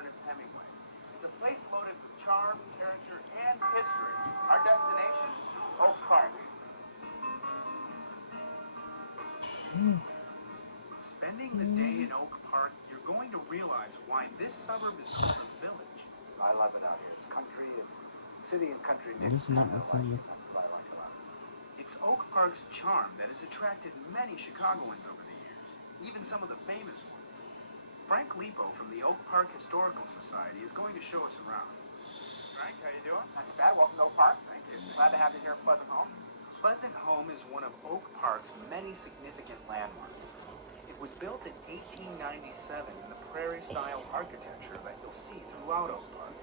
Ernest Hemingway. It's a place loaded with charm, character, and history. Our destination, Oak Park. Spending the day in Oak Park, you're going to realize why this suburb is called a village. I love it out here. It's country, it's city and country mixed together. That's what I like about it. It's Oak Park's charm that has attracted many Chicagoans over the years, even some of the famous ones. Frank Lipo from the Oak Park Historical Society is going to show us around. Frank, how you doing? Not too bad. Welcome to Oak Park. Thank you. Glad to have you here at Pleasant Home. Pleasant Home is one of Oak Park's many significant landmarks. It was built in 1897 in the prairie-style architecture that you'll see throughout Oak Park.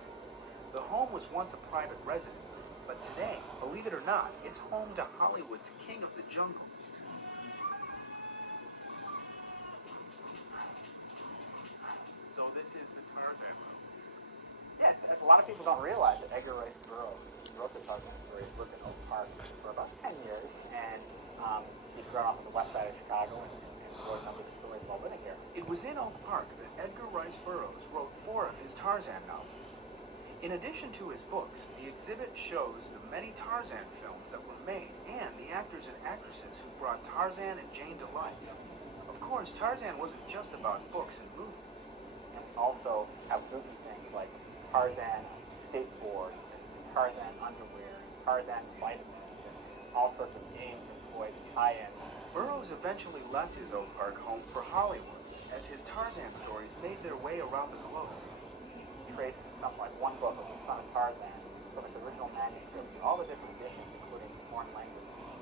The home was once a private residence, but today, believe it or not, it's home to Hollywood's King of the Jungle. So this is the Tarzan room. Yeah, a lot of people don't realize that Edgar Rice Burroughs, who wrote the Tarzan stories, lived in Oak Park for about 10 years, and he'd grown up on the west side of Chicago and wrote a number of the stories while living here. It was in Oak Park that Edgar Rice Burroughs wrote 4 of his Tarzan novels. In addition to his books, the exhibit shows the many Tarzan films that were made and the actors and actresses who brought Tarzan and Jane to life. Of course, Tarzan wasn't just about books and movies. And we also have goofy things like Tarzan skateboards and Tarzan underwear and Tarzan vitamins and all sorts of games and toys and tie-ins. Burroughs eventually left his Oak Park home for Hollywood as his Tarzan stories made their way around the globe. Trace something like one book of The Son of Tarzan from its original manuscript to all the different editions, including foreign language editions.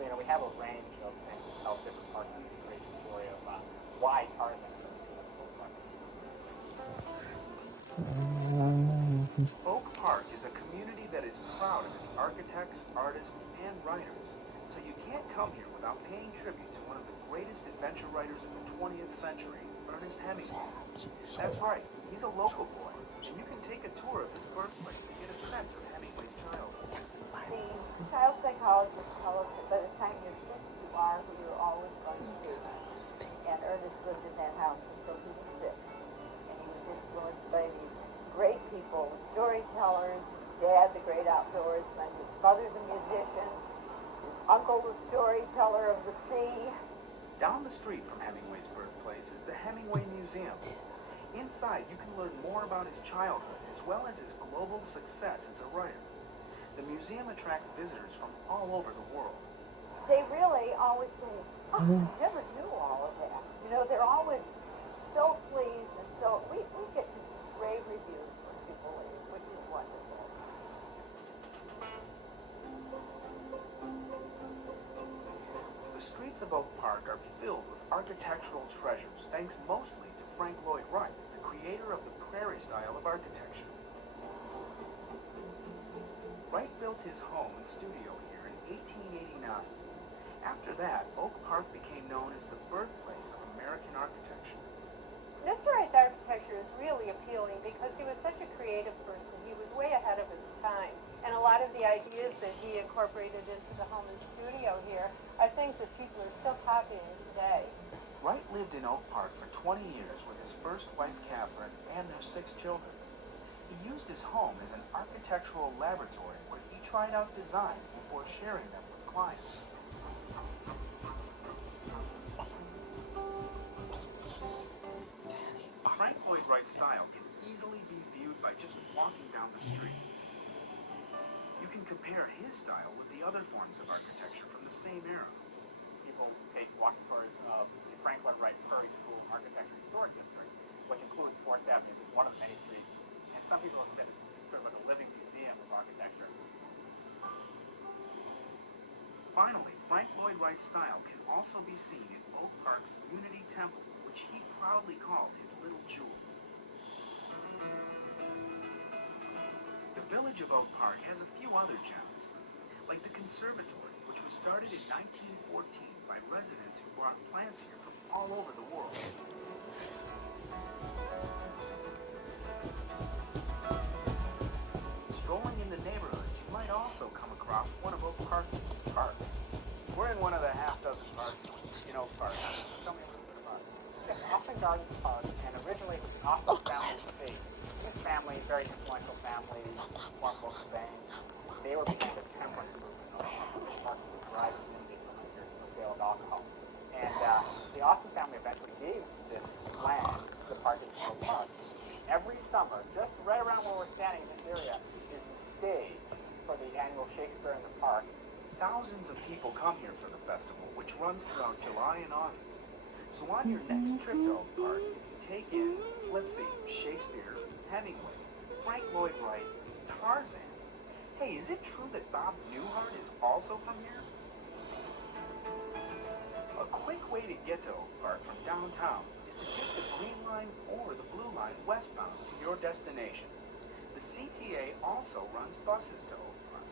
So, we have a range of things that tell different parts of this crazy story of why Tarzan is so appealing to Oak Park. Oak Park is a community that is proud of its architects, artists, and writers. So you can't come here without paying tribute to one of the greatest adventure writers of the 20th century, Ernest Hemingway. That's right, he's a local boy. And you can take a tour of his birthplace to get a sense of Hemingway's childhood. The child psychologists tell us that by the time you're 6, you are who you're always going to be. And Ernest lived in that house until he was 6. And he was influenced by these great people, storytellers, his dad, the great outdoorsman, his mother, the musician, his uncle, the storyteller of the sea. Down the street from Hemingway's birthplace is the Hemingway Museum. Inside, you can learn more about his childhood as well as his global success as a writer. The museum attracts visitors from all over the world. They really always say, oh, I never knew all of that. They're always so pleased, and so we get just rave reviews when people leave, which is wonderful. The streets of Oak Park are filled with architectural treasures, thanks mostly to Frank Lloyd Wright, the creator of the prairie style of architecture. Wright built his home and studio here in 1889. After that, Oak Park became known as the birthplace of American architecture. Mr. Wright's architecture is really appealing because he was such a creative person. He was way ahead of his time. And a lot of the ideas that he incorporated into the home and studio here are things that people are still copying today. Wright lived in Oak Park for 20 years with his first wife, Catherine, and their 6 children. He used his home as an architectural laboratory where he tried out designs before sharing them with clients. Frank Lloyd Wright's style can easily be viewed by just walking down the street. You can compare his style with the other forms of architecture from the same era. People take walking tours of the Frank Lloyd Wright Prairie School Architecture Historic District, which includes Fourth Avenue, which is one of the many streets. And some people have said it's sort of like a living museum of architecture. Finally, Frank Lloyd Wright's style can also be seen in Oak Park's Unity Temple, which he proudly called his little jewel. The village of Oak Park has a few other gems, like the conservatory, which was started in 1914 by residents who brought plants here from all over the world. Strolling in the neighborhoods, you might also come across one of Oak Park's parks. We're in one of the half dozen parks in Oak Park. Tell me a little bit about it. It's often Gardens Park, and originally it was an Austin family estate. This family, very influential family, formed local banks. They were behind the temperance movement in Oak Park. Oak Park was a dry community for many years with the sale of alcohol. And the Austin family eventually gave this land to the Partridge in Oak Park. Every summer, just right around where we're standing in this area, is the stage for the annual Shakespeare in the Park. Thousands of people come here for the festival, which runs throughout July and August. So on your next trip to Oak Park, you can take in, let's see, Shakespeare, Hemingway, Frank Lloyd Wright, Tarzan. Hey, is it true that Bob Newhart is also from here? A quick way to get to Oak Park from downtown is to take the Green Line or the Blue Line westbound to your destination. The CTA also runs buses to Oak Park.